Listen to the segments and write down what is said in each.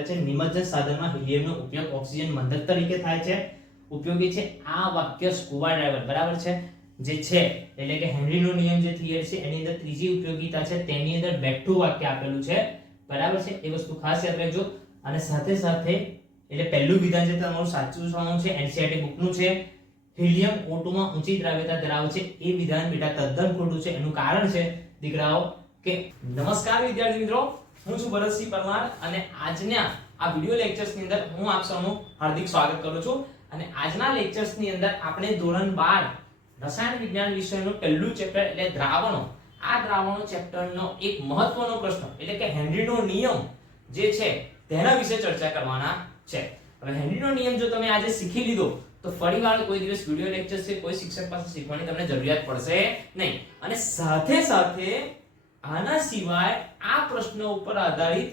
આપેલા છે નિમજ્જન સાધનમાં હિલિયમનો ઉપયોગ ઓક્સિજન બંધક તરીકે થાય છે, ઉપયોગી છે. આ વાક્ય સ્કુબા ડાઈવર બરાબર છે જે છે એટલે કે હેનરીનો નિયમ જે થિયરી છે એની અંદર ત્રીજી ઉપયોગિતા છે, તેની અંદર બેઠું વાક્ય આપેલું છે બરાબર છે. એ વસ્તુ ખાસ યાદ રાખજો. અને સાથે સાથે એટલે પહેલું વિધાન છે તમારું સાચું થવાનું છે, એનસીઈઆરટી બુકનું છે. હિલિયમ O2 માં ઊંચી દ્રાવ્યતા ધરાવે છે એ વિધાન બેટા તદ્દન ખોટું છે. એનું કારણ છે દીકરાઓ કે નમસ્કાર વિદ્યાર્થી મિત્રો, હું છું ભરતસિંહ પરમાર અને આજના આ વિડિયો લેક્ચર્સ ની અંદર હું આપ સૌનું હાર્દિક સ્વાગત કરું છું. અને આજના લેક્ચર્સ ની અંદર આપણે ધોરણ 12 રસાયણ વિજ્ઞાન વિષયનું પહેલું ચેપ્ટર એટલે દ્રાવણો, આ દ્રાવણો ચેપ્ટરનો એક મહત્વનો પ્રશ્ન એટલે કે હેનરીનો નિયમ જે છે તેના વિશે ચર્ચા કરવાના છે. હવે હેનરીનો નિયમ જો તમે આજે શીખી લીધો તો ફરીવાર કોઈ દિવસ વિડિયો લેક્ચર છે કોઈ શિક્ષક પાસે શીખવાની તમને જરૂરિયાત પડશે નહીં. અને સાથે સાથે આના સિવાય આ પ્રશ્ન ઉપર આધારિત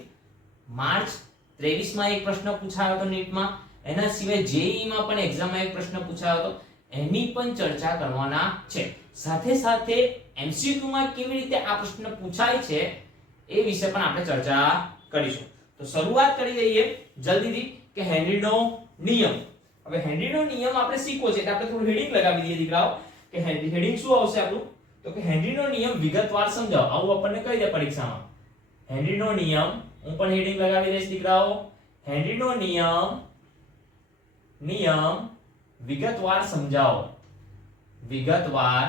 માર્ચ 23 માં એક પ્રશ્ન પૂછાયો હતો નીટમાં, એના સિવાય જેઈઈ માં પણ એક્ઝામમાં એક પ્રશ્ન પૂછાયો હતો, એની પણ ચર્ચા કરવાના છે. સાથે સાથે એમસીક્યુ માં કેવી રીતે આ પ્રશ્ન પૂછાય છે એ વિશે પણ આપણે ચર્ચા કરીશું. તો શરૂઆત કરી દઈએ જલ્દીથી કે હેનરીનો નિયમ. હવે હેનરીનો નિયમ આપણે શીખવો છે એટલે આપણે થોડું હેડિંગ લગાવી દઈએ દીકરાઓ કે હેડિંગ શું આવશે આપણું, તો કે હેનરીનો નિયમ વિગતવાર સમજાવો. આવું આપણને કહી દે પરીક્ષામાં. હેનરીનો નિયમ હું પણ હેડિંગ લગાવી દઈશ દીકરાઓ. હેનરીનો નિયમ વિગતવાર સમજાવો. વિગતવાર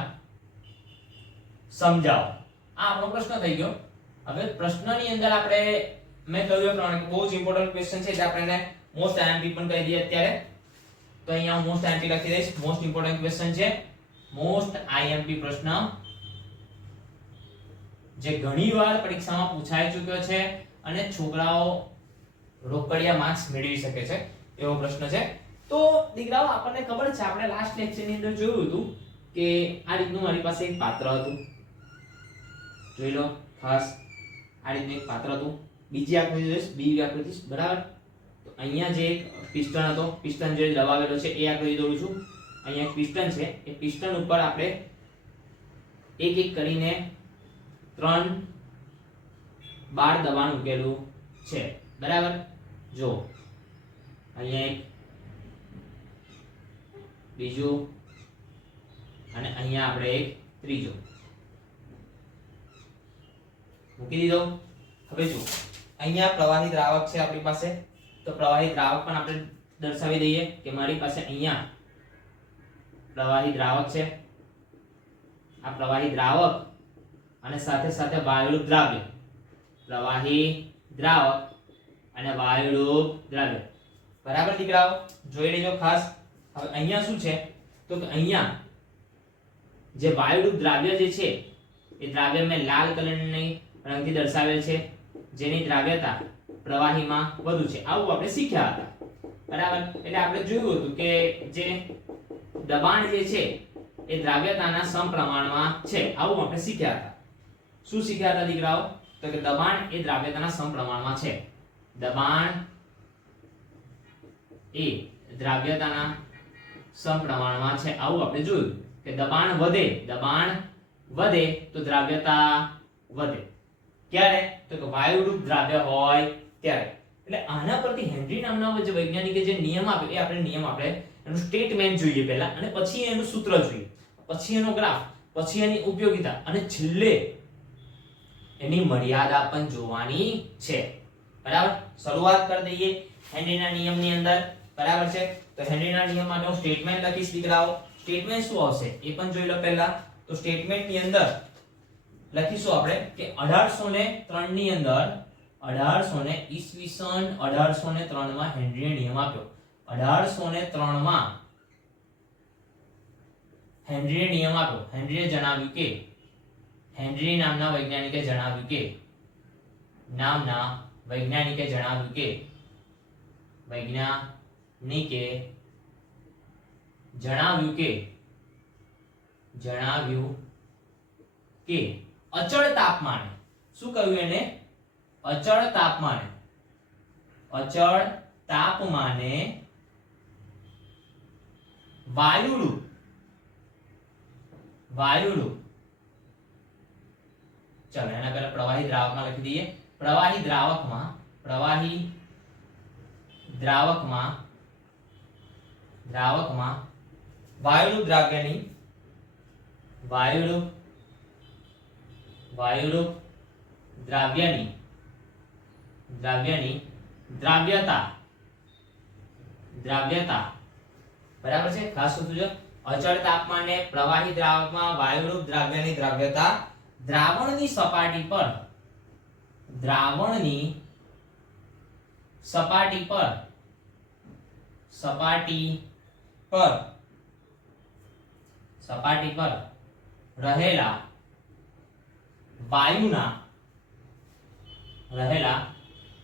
સમજાવો. આ આપણો પ્રશ્ન થઈ ગયો. હવે પ્રશ્નની અંદર આપણે મેં કહ્યું એ પ્રમાણે બહુ જ ઇમ્પોર્ટન્ટ ક્વેશ્ચન છે એટલે આપણે એને મોસ્ટ આઈએમપી પણ કહી દઈએ અત્યારે. તો અહીંયા હું મોસ્ટ આઈએમપી લખી દઈશ. મોસ્ટ ઇમ્પોર્ટન્ટ ક્વેશ્ચન છે, મોસ્ટ આઈએમપી પ્રશ્ન જે ઘણીવાર પરીક્ષામાં પૂછાઈ ચૂક્યો છે અને છોકરાઓ રોકડિયા માર્ક્સ મેળવી શકે છે એવો પ્રશ્ન છે. તો દીકરાઓ આપણને ખબર છે આપણે લાસ્ટ લેક્ચર ની અંદર જોયું હતું કે આ રીતનું મારી પાસે એક પાત્ર હતું. જોઈ લો ખાસ આ રીતનું એક પાત્ર હતું. બીજી આકૃતિ જોઈશ, બીજી આકૃતિ બરાબર. તો અહીંયા જે એક પિસ્ટન હતો, પિસ્ટન જે દબાવેલો છે એ આકૃતિ દોરું છું. અહીંયા એક પિસ્ટન છે, એ પિસ્ટન ઉપર આપણે એક એક કરીને 3 બાર દબાણ મૂકેલું છે બરાબર. જો અહીંયા એક, બીજું અને અહીંયા આપણે એક ત્રીજો મૂકી દીધો. હવે જો અહીંયા પ્રવાહી દ્રાવક છે આપણી પાસે, તો પ્રવાહી દ્રાવક પણ આપણે દર્શાવી દઈએ કે મારી પાસે અહીંયા પ્રવાહી દ્રાવક છે. આ પ્રવાહી દ્રાવક અને સાથે સાથે વાયુરૂપ દ્રાવ્ય, પ્રવાહી દ્રાવક અને વાયુરૂપ દ્રાવ્ય બરાબર દીકરાઓ જોઈ લેજો ખાસ. હવે અહીંયા શું છે તો કે અહીંયા જે વાયુરૂપ દ્રાવ્ય જે છે એ દ્રાવ્ય મેં લાલ કલરની રંગથી દર્શાવેલ છે, જેની દ્રાવ્યતા પ્રવાહીમાં વધુ છે. આવું આપણે શીખ્યા હતા બરાબર. એટલે આપણે જોયું હતું કે જે દબાણ જે છે એ દ્રાવ્યતાના સમપ્રમાણમાં છે. આવું આપણે શીખ્યા હતા. શું શીખ્યા હતા દીકરાઓ, તો કે દબાણ એ દ્રાવ્યતાના સમપ્રમાણમાં છે. દબાણ એ દ્રાવ્યતાના સમપ્રમાણમાં છે. આવું આપણે જોયું કે દબાણ વધે તો દ્રાવ્યતા વધે. ક્યારે, તો કે વાયુરૂપ દ્રાવ્ય હોય ત્યારે. એટલે આના પરથી હેનરી નામના જે વૈજ્ઞાનિકે જે નિયમ આપ્યો એ આપણે નિયમ આપણે એનું સ્ટેટમેન્ટ જોઈએ પહેલા, અને પછી એનું સૂત્ર જોઈએ, પછી એનો ગ્રાફ, પછી એની ઉપયોગિતા અને છેલ્લે એની મર્યાદા પણ જોવાની છે બરાબર. શરૂઆત કરી દઈએ હેનરીના નિયમની અંદર બરાબર છે. તો હેનરીના નિયમ માટે હું સ્ટેટમેન્ટ લખીશ દીકરાઓ. સ્ટેટમેન્ટ શું આવશે એ પણ જોઈ લો પહેલા. તો સ્ટેટમેન્ટની અંદર લખીશું આપણે કે 1803 ની અંદર 1803 માં હેનરીએ નિયમ આપ્યો. 1803 માં હેનરીએ નિયમ આપ્યો. હેનરીએ જણાવ્યું કે હેનરી નામના વૈજ્ઞાનિકે જણાવ્યું કે અચળ તાપમાને, શું કહ્યું એને, અચળ તાપમાને વાયુરૂપ ચલો એના પહેલા પ્રવાહી દ્રાવકમાં લખી દઈએ. પ્રવાહી દ્રાવકમાં વાયુરૂપ દ્રાવ્યની દ્રાવ્યતા બરાબર છે. ખાસ સમજો, અચળ તાપમાને પ્રવાહી દ્રાવકમાં વાયુરૂપ દ્રાવ્યની દ્રાવ્યતા દ્રાવણની સપાટી પર રહેલા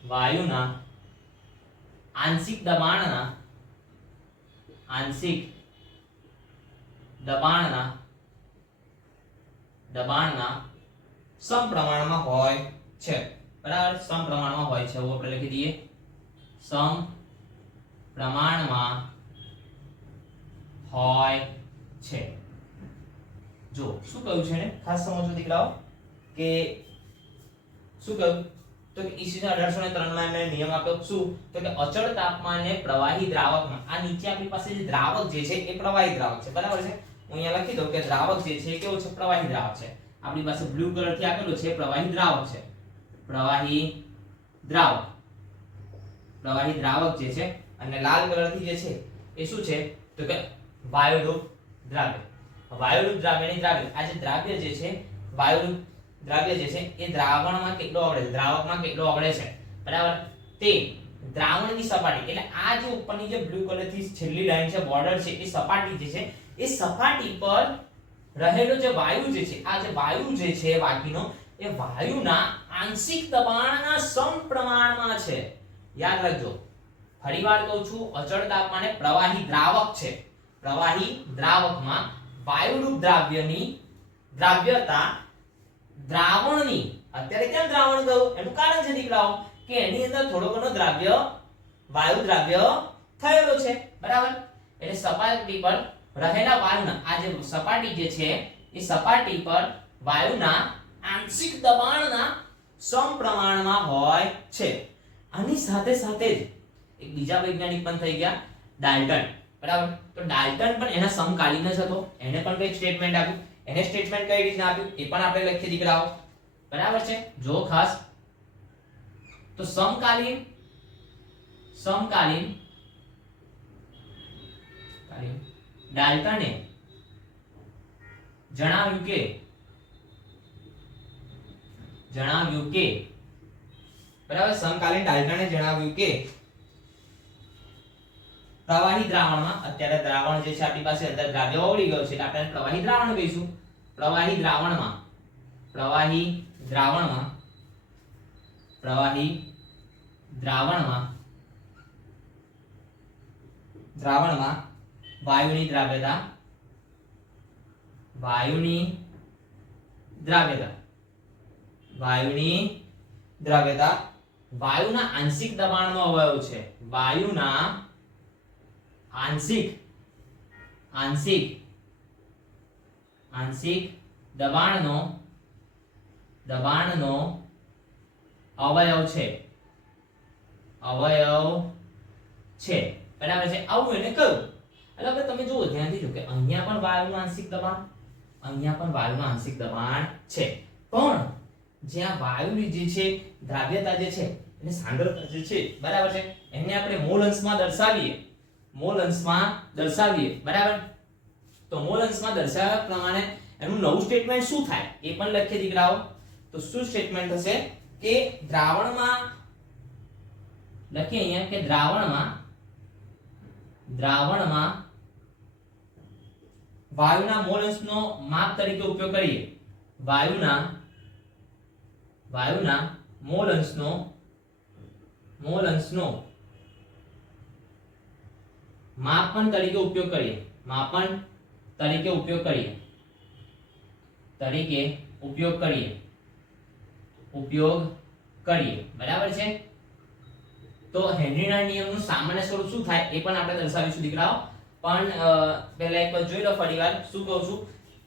વાયુના આંશિક દબાણના સમપ્રમાણમાં હોય છે. બરાબર, સમપ્રમાણમાં હોય છે એવું આપણે લખી દઈએ. સમપ્રમાણમાં હોય છે. જો શું કહ્યું છે ને, ખાસ સમજો દીકરાઓ, કે શું કહ્યું તો કે ઈસવીસન 1803 માં એમણે નિયમ આપ્યો. શું તો કે અચળ તાપમાને પ્રવાહી દ્રાવકમાં, આ નીચે આપણી પાસે જે દ્રાવક જે છે એ પ્રવાહી દ્રાવક છે. બરાબર છે, હું અહીંયા લખી દઉં કે દ્રાવક જે છે એ કેવો છે? પ્રવાહી દ્રાવક છે. આપણી પાસે બ્લુ કલર થી આપેલું છે પ્રવાહી દ્રાવક છે. પ્રવાહી દ્રાવક જે છે, અને લાલ કલર થી જે છે એ શું છે તો કે વાયુરૂપ દ્રાવ્ય. વાયુરૂપ દ્રાવ્યની દ્રાવ્ય, આ જે દ્રાવ્ય જે છે, વાયુરૂપ દ્રાવ્ય જે છે એ દ્રાવણમાં કેટલો ઓગળે છે, દ્રાવકમાં કેટલો ઓગળે છે. બરાબર, તે દ્રાવણની સપાટી, એટલે આ જે ઉપરની જે બ્લુ કલર થી છેલ્લી લાઈન છે, બોર્ડર છે, એ સપાટી જે છે એ સપાટી પર રહેલો જે વાયુ જે છે, આ જે વાયુ જે છે બાકીનો, એ વાયુના આંશિક દબાણના સમપ્રમાણમાં છે. યાદ રાખજો, ફરીવાર કહું છું, અચળ તાપમાને પ્રવાહી દ્રાવક છે. પ્રવાહી દ્રાવકમાં વાયુરૂપ દ્રાવ્યની દ્રાવ્યતા દ્રાવણની, અત્યારે કેમ દ્રાવણ કહ્યું એનું કારણ છે દીકરાઓ કે એની અંદર થોડો ઘણો વાયુ દ્રાવ્ય થયેલો છે. બરાબર, એટલે સપાટી પર રહેલા વાયુના, આ જે સપાટી જે છે એ સપાટી પર વાયુના આંશિક દબાણના સમપ્રમાણમાં હોય છે. આની સાથે સાથે જ એક બીજા વૈજ્ઞાનિક પણ થઈ ગયા, ડાલ્ટન. બરાબર, તો ડાલ્ટન પણ એના સમકાલીન જ હતો. એને પણ કઈ સ્ટેટમેન્ટ આપ્યું, એને સ્ટેટમેન્ટ કઈ રીતના આપ્યું એ પણ આપણે લખીએ દીકરાઓ. બરાબર છે, જો ખાસ તો સમકાલીન ડાલ્ટને જણાવ્યું કે બરાબર, સમકાલીન ડાલ્ટને જણાવ્યું કે પ્રવાહી દ્રાવણમાં, અત્યારે દ્રાવણ જે છે આપણી પાસે અંદર દ્રાવ્ય ઓગળી ગયું છે એટલે આપણે પ્રવાહી દ્રાવણ કહીશું. પ્રવાહી દ્રાવણમાં વાયુની દ્રાવ્યતા વાયુના આંશિક દબાણનો અવયવ છે. વાયુના આંશિક દબાણનો અવયવ છે. બરાબર છે, આવું એને કહ્યું. એટલે હવે તમે જુઓ, ધ્યાનથી જુઓ કે અહીંયા પણ વાયુનું આંશિક દબાણ, અહીંયા પણ વાયુનું આંશિક દબાણ છે. પણ જ્યાં વાયુની જે છે દ્રાવ્યતા જે છે, એને સાંદ્રતા જે છે, બરાબર છે, એને આપણે મોલ અંશમાં દર્શાવીએ. બરાબર, તો મોલ અંશમાં દર્શાવ્યા પ્રમાણે એનું નવું સ્ટેટમેન્ટ શું થાય એ પણ લખીએ દીકરાઓ. તો શું સ્ટેટમેન્ટ થશે કે દ્રાવણમાં, લખીએ અહીંયા કે દ્રાવણમાં વાયુના મોલ અંશનો માપ તરીકે ઉપયોગ કરીએ. વાયુના મોલ અંશનો માપન તરીકે ઉપયોગ કરીએ. બરાબર છે, તો હેનરીના નિયમનું સામાન્ય સ્વરૂપ શું થાય એ પણ આપણે દર્શાવીશું દીકરાઓ. પણ પહેલા એક જોઈ લો ફરીવાર. શું કહું છું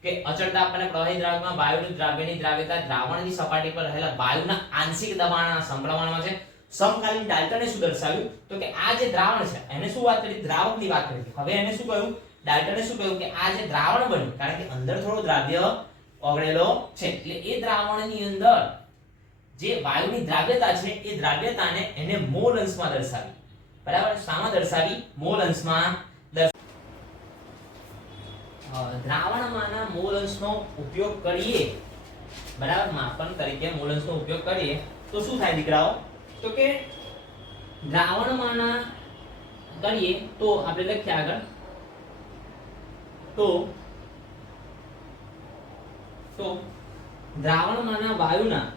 કે અચળ તાપમાને પ્રવાહી દ્રાવકમાં વાયુરૂપ દ્રાવ્યની દ્રાવ્યતા દ્રાવણની સપાટી પર રહેલા વાયુના આંશિક દબાણના સમપ્રમાણમાં છે. સમકાલીન ડાલ્ટને શું દર્શાવ્યું તો કે આ જે દ્રાવણ છે એને શું વાત કરી દ્રાવકની વાત કરી હવે એને શું કહ્યું ડાલ્ટને શું કહ્યું કે આ જે દ્રાવણ બન્યું કારણ કે અંદર થોડો દ્રાવ્ય ઓગળેલો છે એટલે એ દ્રાવણની અંદર જે વાયુની દ્રાવ્યતા છે એ દ્રાવ્યતાને એને મોલ અંશમાં દર્શાવી બરાબર શામાં દર્શાવી મોલ અંશમાં દ્રાવણમાંના મોલ અંશનો ઉપયોગ કરીએ બરાબર માપન તરીકે મોલ અંશનો ઉપયોગ કરીએ તો શું થાય દીકરાઓ તો કે દ્રાવણમાંના કરીએ તો આપણે લખીએ આગળ તો દ્રાવણમાંના વાયુના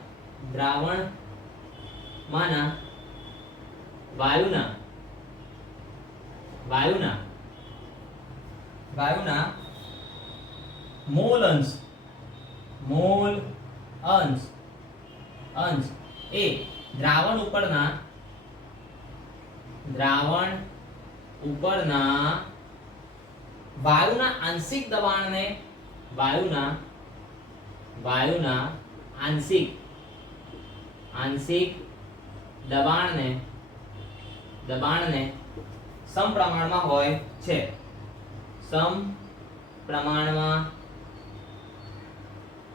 મોલ અંશ એ દ્રાવણ ઉપરના વાયુના આંશિક દબાણને વાયુના આંશિક દબાણને સમપ્રમાણમાં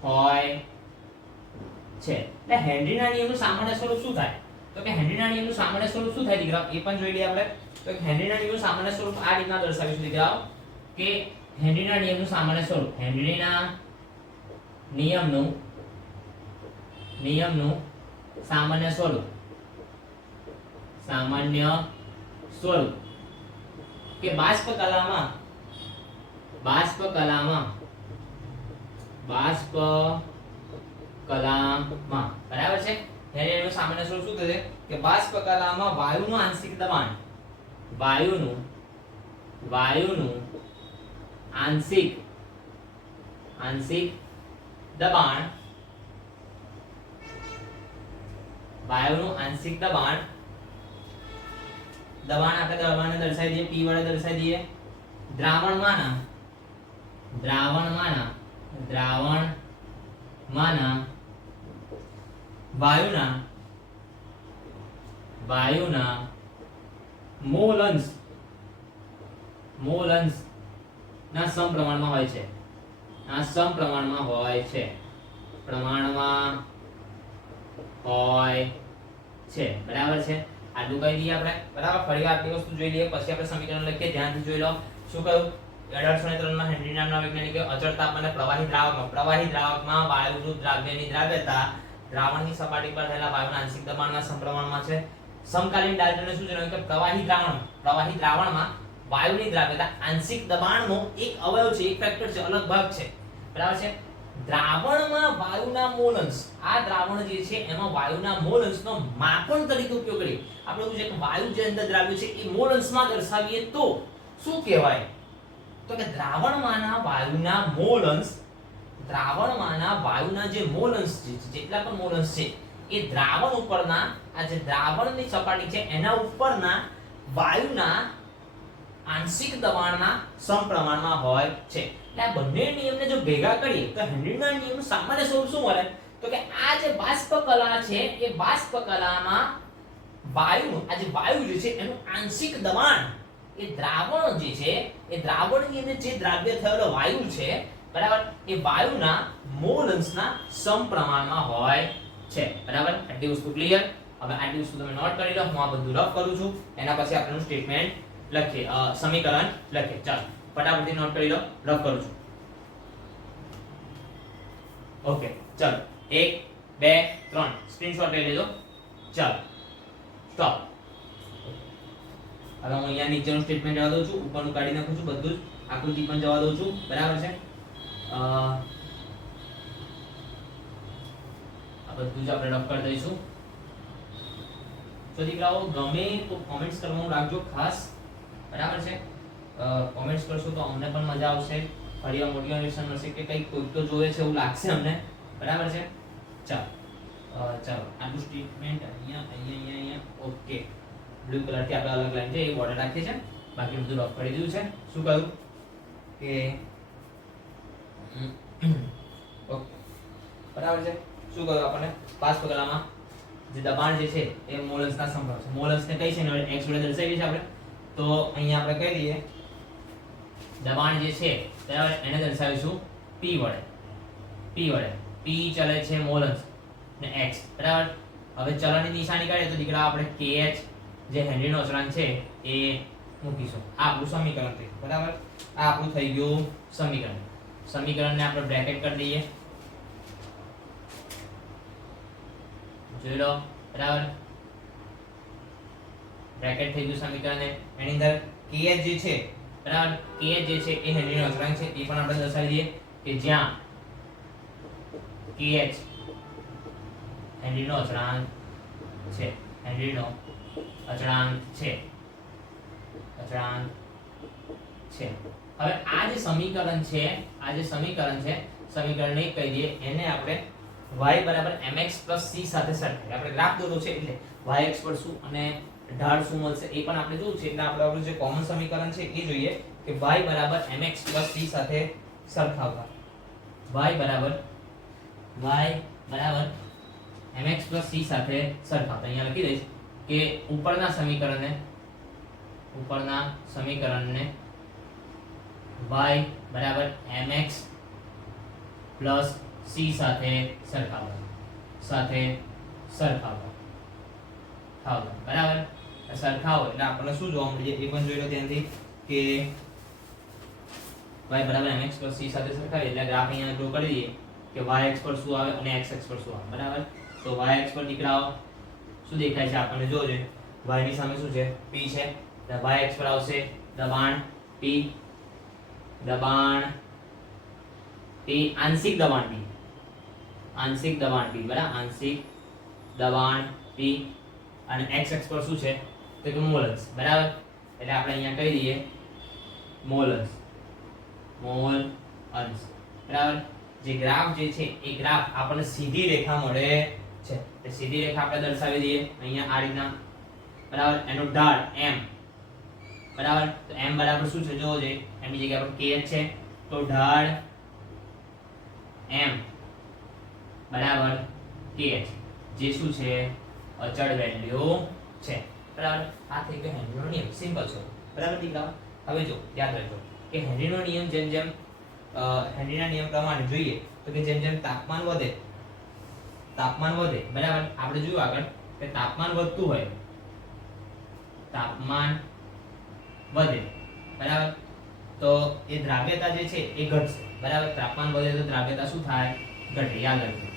હોય છે એટલે હેનરીના નિયમનું સામાન્ય સ્વરૂપ શું થાય તો કે હેનરીના નિયમનું સામાન્ય સ્વરૂપ શું થાય દીકરાઓ એ પણ જોઈ લઈએ આપણે તો હેનરીના નિયમનું સામાન્ય સ્વરૂપ આ રીતના દર્શાવીશું દીકરાઓ કે હેનરીના નિયમનું સામાન્ય સ્વરૂપ હેનરીના નિયમનું સામાન્ય સ્વરૂપ કે બાષ્પ કલામાં બરાબર છે હેનરીનું સામાન્ય સ્વરૂપ શું થશે કે બાષ્પ કલામાં વાયુનું આંશિક દબાણ વાયુનું આંશિક દબાણ આપણે દબાણને દર્શાવી દઈએ P વડે દર્શાવી દઈએ દ્રાવણમાંના વાયુના મોલ અંશ ના સમપ્રમાણમાં હોય છે બરાબર છે આટલું કહી દઈએ આપણે બરાબર ફરી આટલી વસ્તુ જોઈ લઈએ પછી આપણે સમીકરણ લખીએ ધ્યાનથી જોઈ લો શું કહ્યું 1803 માં હેનરી નામના વૈજ્ઞાનિકે અચળ તાપમાને પ્રવાહી દ્રાવકમાં વાયુરૂપ દ્રાવ્યની દ્રાવ્યતા દ્રાવણની સપાટી પર રહેલા વાયુના આંશિક દબાણના સમપ્રમાણમાં છે સમકાલીન ડાલ્ટને શું જણાવ્યું કે પ્રવાહી દ્રાવણમાં વાયુની દ્રાવ્યતા આંશિક દબાણનો એક અવયવ છે એક ફેક્ટર છે અલગ ભાગ છે બરાબર છે દ્રાવણમાં વાયુના મોલ અંશ આ દ્રાવણ જે છે એમાં વાયુના મોલ અંશનો માપન તરીકે ઉપયોગ કરીએ આપણે એવું છે કે વાયુ જે અંદર દ્રાવ્ય છે એ મોલ અંશમાં દર્શાવીએ તો શું કહેવાય તો કે દ્રાવણમાંના વાયુના જે મોલ અંશ છે જેટલા પણ મોલ અંશ છે એ દ્રાવણ ઉપરના આ જે દ્રાવણની સપાટી છે એના ઉપરના વાયુના આંશિક દબાણના સમપ્રમાણમાં હોય છે એટલે આ બંને નિયમને જો ભેગા કરીએ તો હેનરીના નિયમનું સામાન્ય સ્વરૂપ શું મળે તો કે આ જે બાષ્પ કલા છે એ બાષ્પ કલામાં વાયુ જે છે એનું આંશિક દબાણ એ દ્રાવણ જે છે એ દ્રાવણની અંદર જે દ્રાવ્ય થયેલો વાયુ છે બરાબર એ વાયુના મોલ અંશના સમપ્રમાણમાં હોય છે બરાબર આટલી વસ્તુ ક્લિયર હવે આટલી વસ્તુ તમે નોટ કરી લો હું આ બધું રફ કરું છું એના પછી આપણેનું સ્ટેટમેન્ટ લખીએ સમીકરણ લખીએ ચાલો ફટાફટથી નોટ કરી લો રફ કરું છું ઓકે ચાલો 1 2 3 સ્ક્રીનશોટ લઈ લેજો ચાલો સ્ટોપ હવે હું અહીંયા નીચેનું સ્ટેટમેન્ટ જવા દઉં છું ઉપરનું કાઢી નાખું છું બધું જ આકૃતિ પણ જવા દઉં છું બરાબર છે આ બધું જ આપણે રફ કરી દઈશું તો દીકરાઓ ગમે તો કોમેન્ટ્સ કરવાનું રાખજો ખાસ બરાબર છે કોમેન્ટ્સ કરશો તો અમને પણ મજા આવશે ફરી મોટિવેશન મળશે કે કંઈક કોઈક તો જોવે છે એવું લાગશે અમને બરાબર છે ચાલો આટલું સ્ટેટમેન્ટ અહીંયા ઓકે બ્લુ કલરથી આપણે અલગ લાઈન છે એ બોર્ડર રાખીએ છે બાકી બધું રફ કરી દીધું છે શું કહ્યું કે ઓકે બરાબર છે શું કહ્યું આપણને બાષ્પ કલામાં જે દબાણ જે છે એ મોલન્સના સમકક્ષ છે. મોલન્સને કઈ છે x વડે દર્શાવીએ છીએ આપણે. તો અહીંયા આપણે કહી દઈએ દબાણ જે છે બરાબર એને દર્શાવીશું p વડે. p ચલે છે મોલન્સ ને x બરાબર. હવે ચલનની નિશાની કાઢીએ તો દીકરા આપણે kh જે હેનરીનો અચળાંક છે એ મૂકીશું. આ આપણું સમીકરણ થયું બરાબર. આ આપણું થઈ ગયું સમીકરણ. સમીકરણને આપણે બ્રેકેટ કરી દઈએ. જોઈ લો બરાબર. બ્રેકેટ થઈ ગયું સમીકરણને. એની અંદર kh જે છે બરાબર, kh જે છે એ હેનરીનો અચળાંક છે એ પણ આપણે દર્શાવી દઈએ કે જ્યાં kh હેનરીનો અચળાંક છે. હેનરીનો અચળાંક છે. હવે આ જે સમીકરણ છે, સમીકરણને કહી દઈએ એને આપણે y બરાબર mx c સાથે સરખાવીએ. આપણે ગ્રાફ દોરવો છે એટલે y અક્ષ પર શું અને ઢાળ શું મળશે એ પણ આપણે જોવું છે. એટલે આપણે આપણું જે કોમન સમીકરણ છે એ જોઈએ કે y બરાબર mx c સાથે સરખાવતા. y બરાબર mx c સાથે સરખાવતા અહીંયા લખી દઈશ કે ઉપરના સમીકરણને y બરાબર mx c સાથે સરખાવતા બરાબર. સરખાવો એટલે આપણને શું જોવા મળે એ પણ જોઈ લો ધ્યાનથી કે y બરાબર mx c સાથે સરખાવીએ એટલે ગ્રાફ અહીંયા ડ્રો કરી દઈએ કે y અક્ષ પર શું આવે અને x અક્ષ પર શું આવે બરાબર. તો y અક્ષ પર દીકરાઓ શું દેખાય છે આપણને જોજો. y ની સામે શું છે p છે. એટલે y અક્ષ પર આવશે દબાણ p, આંશિક દબાણ p બરાબર. આંશિક દબાણ p અને x અક્ષ પર શું છે તો કે મોલન્સ બરાબર. એટલે આપણે અહીંયા કહી દઈએ મોલન્સ બરાબર. જે ગ્રાફ જે છે એ ગ્રાફ આપણને સીધી રેખા મળે છે. એટલે સીધી રેખા આપણે દર્શાવી દઈએ અહીંયા આ રીતના બરાબર. એનો ઢાળ m બરાબર. તો m બરાબર શું છે જોવો જોઈએ. m ની જગ્યા પર kh છે તો ઢાળ m બરાબર kh જે શું છે અચળ વેલ્યુ છે બરાબર. આ થઈ ગયો હેનરીનો નિયમ. સિમ્પલ છે બરાબર દીકરાઓ. હવે જો યાદ રાખજો કે હેનરીનો નિયમ જેમ હેનરીના નિયમ પ્રમાણે જોઈએ તો કે જેમ તાપમાન વધે બરાબર. આપણે જોયું આગળ કે તાપમાન વધતું હોય વધે બરાબર તો એ દ્રાવ્યતા જે છે એ ઘટશે બરાબર. તાપમાન વધે તો દ્રાવ્યતા શું થાય ઘટે. યાદ રાખજો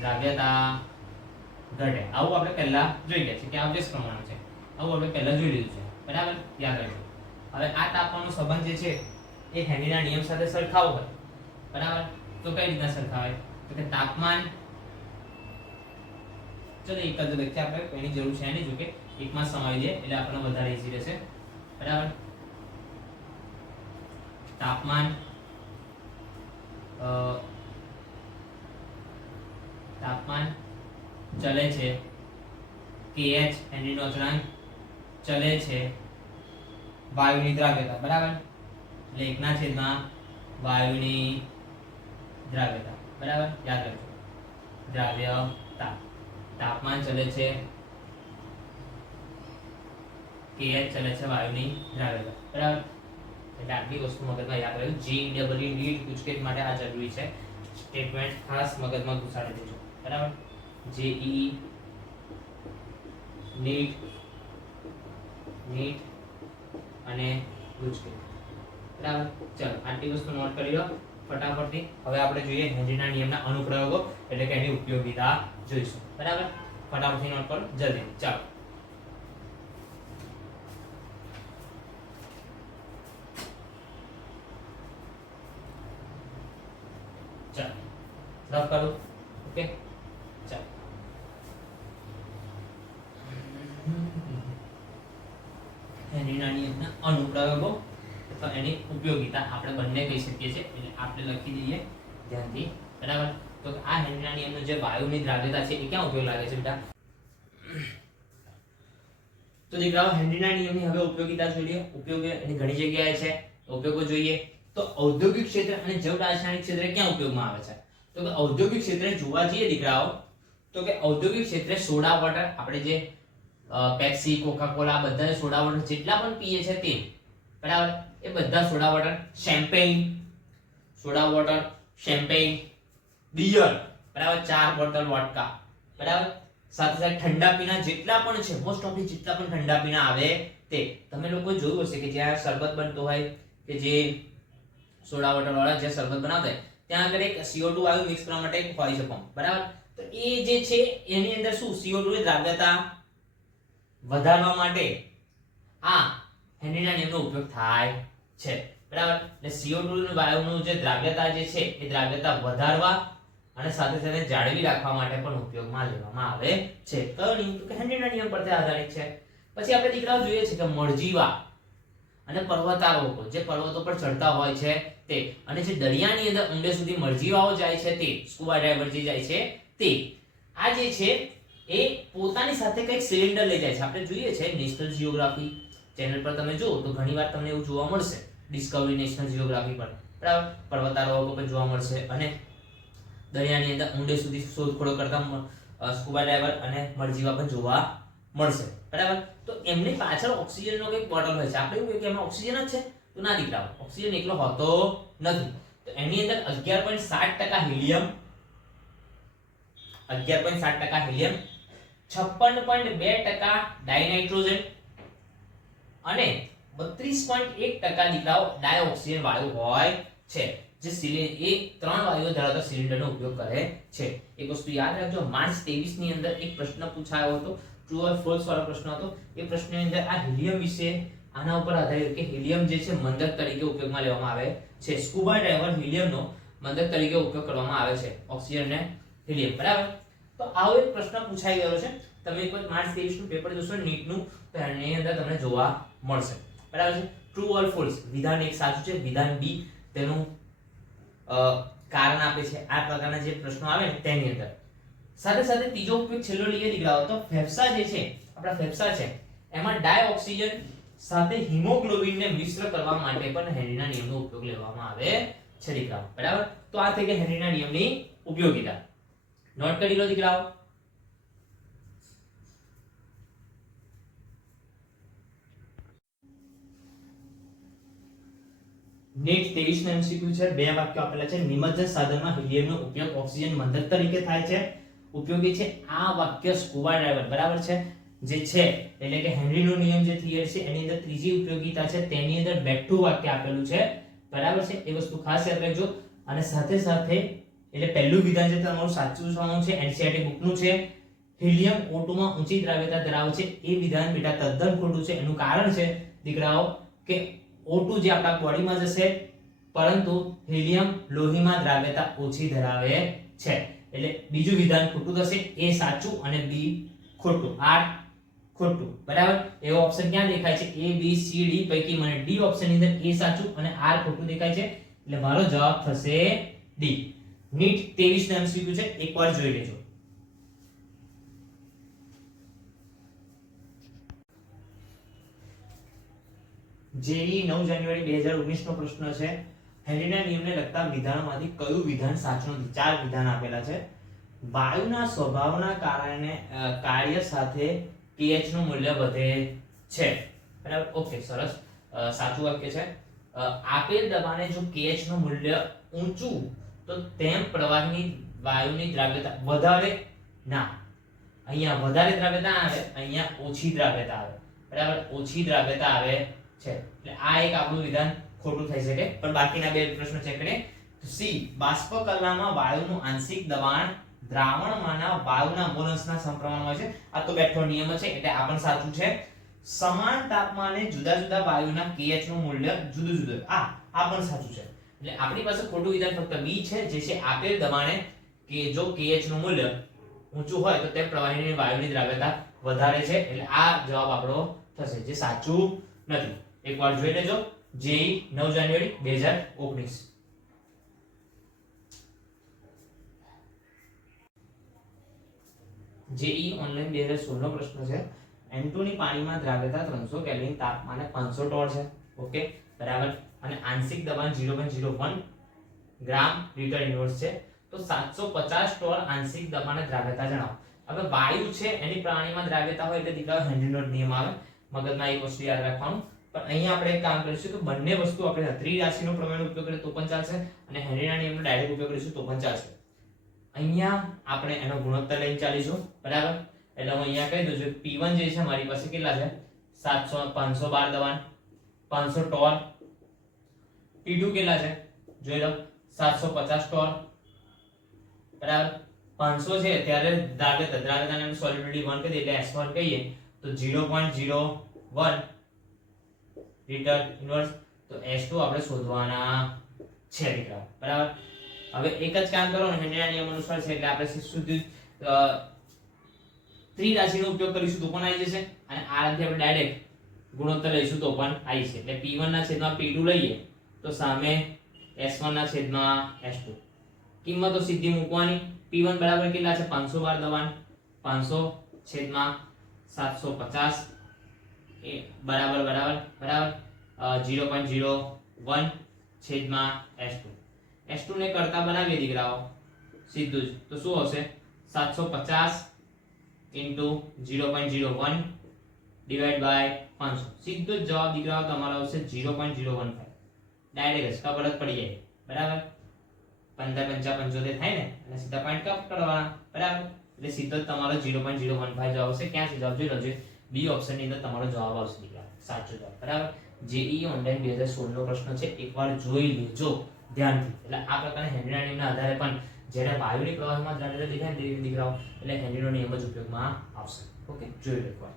દ્રાવ્યતા ઘટે. આવું આપણે પહેલા જોઈ ગયા છે કે આ અભ્યાસ પ્રમાણે છે. આવું આપણે પહેલા જોઈ લીધું છે બરાબર. યાદ રાખજો. હવે આ તાપમાનનો સંબંધ જે છે એ હેનરીના નિયમ સાથે સરખાવો હોય બરાબર. તો કઈ રીતના સરખાવાય તો કે તાપમાન ચલો એક જ લખીએ આપણે, એની જરૂર છે નહીં, જો કે એકમાં સમાવી દઈએ એટલે આપણને વધારે ઈઝી રહેશે બરાબર. તાપમાન ચલે છે kh હેનરીનો અચળાંક ચલે છે વાયુની દ્રાવ્યતા બરાબર. એટલે 1/, વાયુની દ્રાવ્યતા બરાબર. યાદ રાખજો દ્રાવ્યતા. તાપમાન ચલે છે kh ચલે છે વાયુની દ્રાવ્યતા બરાબર. એટલે આટલી વસ્તુ મગજમાં યાદ રાખજો. GEW નીટ ગુજકેટ માટે આ જરૂરી છે. સ્ટેટમેન્ટ ખાસ મગજમાં ઘુસાડી દેજો બરાબર. JEE નીટ અને ગુજકેટ બરાબર. ચલો આટલી વસ્તુ નોટ કરી લો ફટાફટથી. હવે આપણે જોઈએ હેનરીના નિયમના અનુપ્રયોગો એટલે કે એની ઉપયોગિતા જોઈશું બરાબર. ફટાફટથી નોટ કરો જલ્દી. ચાલો રફ કરું. ઓકે ચાલો હેનરીના નિયમના અનુપ્રયોગો અથવા એની ઉપયોગિતા આપણે બંને કહી શકીએ છીએ. એટલે આપણે લખી દઈએ ધ્યાનથી બરાબર. તો આ હેનરીના નિયમનો જે વાયુની દ્રાવ્યતા છે એ ક્યાં ઉપયોગ લાગે છે બેટા? તો દીકરાઓ હેનરીના નિયમની હવે ઉપયોગિતા જોઈએ. ઉપયોગ એની ઘણી જગ્યાએ છે. ઉપયોગો જોઈએ તો ઔદ્યોગિક ક્ષેત્ર અને જૈવ રાસાયણિક ક્ષેત્રે ક્યાં ઉપયોગમાં આવે છે? તો ઔદ્યોગિક ક્ષેત્રે જોવા જઈએ દીકરાઓ તો કે ઔદ્યોગિક ક્ષેત્રે સોડા વોટર, આપણે જે પેપ્સી, કોકા-કોલા બધા સોડા વોટર જેટલા પણ પીએ છે તે, બરાબર, એ બધા soda water, champagne, soda water, champagne, beer, બરાબર, 4 બોટલ વોડકા, બરાબર, સાથે સાથે ઠંડા પીણા જેટલા પણ છે, મોસ્ટ ઓફ જેટલા પણ ઠંડા પીણા આવે તે, તમે લોકો જોયું હશે કે જ્યાં શરબત બનતો હોય કે જે સોડા વોટર વાળા જે શરબત બનાવતા હોય ત્યાં આગળ એક CO2 વાયુ મિક્સ કરવા માટે એક હોય છે પંપ, બરાબર, તો એ જે છે એની અંદર શું CO2 ની દ્રાવ્યતા વધારવા માટે આ હેનરીના નિયમનો ઉપયોગ થાય છે, બરાબર, એટલે CO2 ની વાયુનું જે દ્રાવ્યતા જે છે એ દ્રાવ્યતા વધારવા અને સાથે સાથે જાળવી રાખવા માટે પણ ઉપયોગમાં લેવામાં આવે છે. કયો નિયમ? તો હેનરીના નિયમ પર આધારિત છે. પછી આપણે દીકરાઓ જોઈએ છે કે મળજીવા અને પર્વતારોહકો જે પર્વતો પર ચડતા હોય છે તે, અને જે દરિયાની અંદર ઊંડે સુધી મળજીવાઓ જાય છે તે, સ્કુબા ડાઈવર જે જાય છે તે, આ જે છે એ પોતાની સાથે કંઈક સિલિન્ડર લઈ જાય છે. આપણે જોઈએ છે નેશનલ જીઓગ્રાફી ચેનલ પર તમે જુઓ તો ઘણીવાર તમને એવું જોવા મળશે, ડિસ્કવરી નેશનલ જીઓગ્રાફી પર, બરાબર, પર્વતારોહકો પણ જોવા મળશે અને દરિયાની અંદર ઊંડે સુધી શોધખોળો કરતા સ્કુબા ડાઈવર અને મળજીવા પણ જોવા મળશે, બરાબર. તો એમની પાછળ ઓક્સિજનનો કંઈક બોટલ હોય છે. આપણે એવું કહીએ કે એમાં ઓક્સિજન જ છે, તો ના દીકરાઓ, ઓક્સિજન એકલો હોતો નથી. તો એની અંદર 11.7% હિલિયમ, 11.7% હિલિયમ, 56.2% ડાયનાઇટ્રોજન અને 32.1% દીકરાઓ ડાયોક્સિજન વાયુ હોય છે, જે એ 3 વાયુઓ ધરાવતા સિલિન્ડરનો ઉપયોગ કરે છે. એક વસ્તુ યાદ રાખજો, માર્ચ 23 ની અંદર એક પ્રશ્ન પૂછાયો હતો, ટ્રુ ઓર ફોલ્સ વાળો પ્રશ્ન હતો. એ પ્રશ્નની અંદર આ હિલિયમ વિશે આના ઉપર આધારિત કે હિલિયમ જે છે મંદક તરીકે ઉપયોગમાં લેવામાં આવે છે. સ્કુબા ડાઈવર હિલિયમનો મંદક તરીકે ઉપયોગ કરવામાં આવે છે, ઓક્સિજન ને હિલિયમ, બરાબર. તો આવો એક પ્રશ્ન પૂછાઈ ગયો છે. તમે એકવાર માર્ચ 23 નું પેપર જોશો નીટનું, તો એની અંદર તમને જોવા મળશે, બરાબર છે. ટ્રુ ઓર ફોલ્સ, વિધાન એક સાચું છે, વિધાન બી તેનું કારણ આપે છે. આ પ્રકારના જે પ્રશ્નો આવે ને તેની અંદર સાથે સાથે ત્રીજો ઉપયોગ છેલ્લો લઈએ દીકરાઓ, તો ફેફસા જે છે, આપણા ફેફસા છે, એમાં ડાયઓક્સિજન સાથે હિમોગ્લોબિનને મિશ્ર કરવા માટે પણ હેનરીના નિયમનો ઉપયોગ લેવામાં આવે છે દીકરાઓ, બરાબર. તો આ થઈ ગઈ હેનરીના નિયમની ઉપયોગિતા. નોટ કરી લો દીકરાઓ. નીટ 23 નો MCQ છે. બે વાક્યો આપેલા છે. નિમજ્જન સાધનમાં હિલિયમનો ઉપયોગ ઓક્સિજન મંદક તરીકે થાય છે. ઉપયોગી છે આ વાક્ય સ્કુબા ડાઈવર, બરાબર છે, જે છે એટલે કે હેનરીનો નિયમ જે થિયરી છે એની અંદર ત્રીજી ઉપયોગિતા છે, તેની અંદર બેઠું વાક્ય આપેલું છે, બરાબર છે. એ વસ્તુ ખાસ યાદ રાખજો. અને સાથે સાથે એટલે પહેલું વિધાન જે તમારું સાચું થવાનું છે, NCERT બુકનું છે, હિલિયમ O2 માં ઊંચી દ્રાવ્યતા ધરાવે છે. એ વિધાન બેટા તદ્દન ખોટું છે. એનું કારણ છે દીકરાઓ કે O2 જે આપણા બોડીમાં જશે, પરંતુ હિલિયમ લોહીમાં દ્રાવ્યતા ઓછી ધરાવે છે. એટલે બીજું વિધાન ખોટું થશે, એ સાચું અને બી ખોટું, આ ખોટું, બરાબર. એવો ઓપ્શન ક્યાં દેખાય છે? A B C D પૈકી મને D ઓપ્શન ની અંદર A સાચું અને R ખોટું દેખાય છે, એટલે મારો જવાબ થશે D. નીટ 23 નો MCQ છે, એકવાર જોઈ લેજો. જેઈ 9 જાન્યુઆરી 2019 નો પ્રશ્ન છે. હેનરીના નિયમને લગતા વિધાનોમાંથી કયું વિધાન સાચું નથી? 4 વિધાન આપેલા છે. વાયુના સ્વભાવના કારણે કાર્ય સાથે pH નું મૂલ્ય વધે છે, બરાબર. ઓકે, સરસ, સાચું વાક્ય છે. આપેલ દબાણે જો pH નું મૂલ્ય ઊંચું તો તેમ પ્રવાહીની વાયુની દ્રાવ્યતા વધારે ના, અહીંયા વધારે દ્રાવ્યતા આવે, અહીંયા ઓછી દ્રાવ્યતા આવે, બરાબર, ઓછી દ્રાવ્યતા આવે છે. એટલે આ એક આપણું વિધાન ખોટું થઈ શકે. પણ બાકીના બે પ્રશ્નો ચેક કરીએ. સી, બાષ્પ કલામાં વાયુનું આંશિક દબાણ દ્રાવણમાંના વાયુના મોલ અંશના સમપ્રમાણમાં હોય છે. આ તો બેઠો નિયમ છે, એટલે આ પણ સાચું છે. સમાન તાપમાને જુદા જુદા વાયુના pH નું મૂલ્ય જુદું જુદું, આ પણ સાચું છે. એટલે આપણી પાસે ખોટું વિધાન ફક્ત બી છે, જે છે આપેલ દબાણે કે જો pH નું મૂલ્ય ઊંચું હોય તો તે પ્રવાહીની વાયુની દ્રાવ્યતા વધારે છે, એટલે આ જવાબ આપણો થશે, જે સાચું નથી. એકવાર જોઈ લેજો. જેઈ 9 જાન્યુઆરી 2019. જેઈ ઓનલાઈન 2016 નો પ્રશ્ન છે. N2 ની પાણીમાં દ્રાવ્યતા 300 કેલ્વિન, તાપમાને 500 ટોળ છે, ઓકે, બરાબર, અને આંશિક દબાણ 0.01 ગ્રામ લીટર ઇન્વર્સ છે. તો 750 ટોર આંશિક દબાણે દ્રાવ્યતા જણાવો. હવે વાયુ છે એની પ્રાણીમાં દ્રાવ્યતા હોય એટલે દીકરાઓ હેનરીનો નિયમ આવે. મગજમાં એક વસ્તુ યાદ રાખવાનું. પણ અહીંયા આપણે એક કામ કરીશું કે બંને વસ્તુ આપણે ત્રિરાશિનો પ્રમેયનો ઉપયોગ કરીએ તો પણ ચાલશે અને હેનરીના નિયમનો ડાયરેક્ટ ઉપયોગ કરીશું તો પણ ચાલશે. અહીંયા આપણે એનો ગુણોત્તર લઈને ચાલીશું, બરાબર? એટલે હું અહીંયા કહી દઉં છું P1 જે છે મારી પાસે કેટલા છે 512 દબાણ 500 ટોર. P2 કેટલા છે જોઈ લો 750 ટોર, બરાબર? 500 છે ત્યારે દ્રાવ્યતાને સોલિબિલિટી 1 કહી દે એટલે S1 કહીએ તો 0.01 લીટર ઇન્વર્સ. તો S2 આપણે શોધવાના છે દીકરા, બરાબર? હવે એક જ કામ કરો ને હેનરીના નિયમ અનુસાર છે એટલે આપણે સીધું ત્રિરાશિનો ઉપયોગ કરીશું તો પણ આવી જશે અને આરામથી આપણે ડાયરેક્ટ ગુણોત્તર લઈશું તો પણ આવી જશે. એટલે P1 ના છેદમાં P2 લઈએ તો સામે S1 ના છેદમાં S2. કિંમતો સીધી મૂકવાની. P1 બરાબર કેટલા છે 512 દબાણ 500 છેદમાં 750 એ બરાબર 0.01 છેદમાં S2. S2 ને કરતા બનાવીએ દીકરાઓ સીધું જ તો શું હશે 750 into 0.01 divided by 500. સીધો જ જવાબ દીકરાઓ તમારો આવશે 0.015. ડાયરેક્ટ જ ખબર જ પડી જાય, બરાબર? 15 55 75 થાય ને અને સીધા પોઈન્ટ કપ કરવાના, બરાબર? એટલે સીધો જ તમારો 0.015 જવાબ આવશે. ક્યાં જવાબ જોઈ લેજો બી ઓપ્શન ની અંદર તમારો જવાબ આવશે દીકરા, સાચો જવાબ, બરાબર? જેઈ ઓનલાઈન 2016 નો પ્રશ્ન છે, એકવાર જોઈ લેજો ધ્યાનથી. એટલે આ પ્રકારના હેનરીના નિયમના આધારે પણ જ્યારે વાયુની પ્રવાહમાં દ્રાવ્યતા દેખાય ને દીકરાઓ એટલે હેનરીનો નિયમ જ ઉપયોગમાં આવશે. ઓકે, જોઈ લો એકવાર.